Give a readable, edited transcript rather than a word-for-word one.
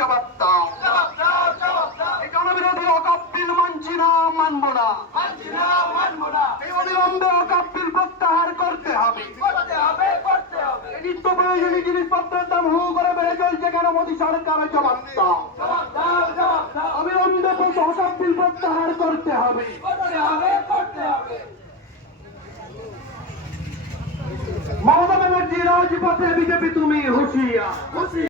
জবাব দাও। এই জনবিরোধী ওয়াকফ বিল মানছি না, মানব না। এই অবিলম্বে ওয়াকফ বিল প্রত্যাহার করতে হবে। এই নিত্য প্রয়োজনীয় জিনিসপত্রের দাম হু করে বেড়ে চলছে কেন? মোদী সরকারের জবাব দাও। অবিলম্বে ওয়াকফ বিল প্রত্যাহার করতে হবে। মমতা ব্যানার্জি রাজপথে, বিজেপি তুমি হুঁশিয়ার।